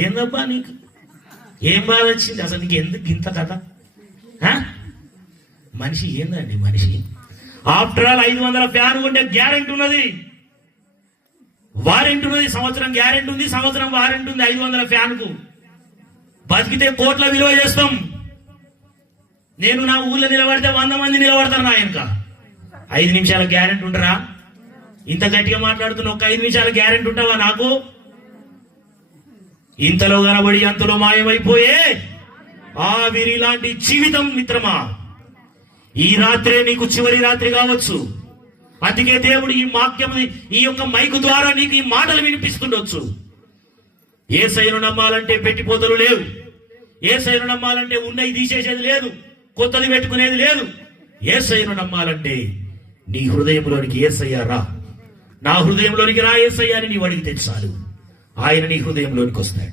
ఏందబ్బా నీకు ఏం బాధ వచ్చింది అసలు నీకు ఎందుకు ఇంత కథ? మనిషి ఏందండి మనిషి? ఆఫ్టర్ ఆల్ 500 ఫ్యాన్ ఉండే గ్యారెంటీ ఉన్నది, వారెంటీ ఉన్నది, సంవత్సరం గ్యారెంటీ ఉంది, సంవత్సరం వారెంటీ ఉంది. 500 ఫ్యాన్కు బతికితే కోట్ల విలువ చేస్తాం. నేను నా ఊళ్ళో నిలబడితే 100 మంది నిలబడతారు నా వెనక. 5 నిమిషాల గ్యారెంటీ ఉంటారా? ఇంత గట్టిగా మాట్లాడుతున్న ఒక 5 నిమిషాల గ్యారెంటీ ఉంటావా నాకు? ఇంతలో కనబడి అంతలో మాయమైపోయే ఆవిరి లాంటి జీవితం మిత్రమా, ఈ రాత్రే నీకు చివరి రాత్రి కావచ్చు. అందుకే దేవుడు ఈ వాక్యం, ఈ యొక్క మైకు ద్వారా నీకు ఈ మాటలు వినిపిస్తుండొచ్చు. యేసయ్యను నమ్మాలంటే పెట్టిపోతలు లేవు, యేసయ్యను నమ్మాలంటే ఉన్నది తీసేసేది లేదు, కొత్తది పెట్టుకునేది లేదు. యేసయ్యను నమ్మాలంటే నీ హృదయంలోనికి యేసయ్య రా, నా హృదయంలోనికి రా యేసయ్య అని నీవు అడిగితే చాలు, ఆయన నీ హృదయంలోనికి వస్తాడు.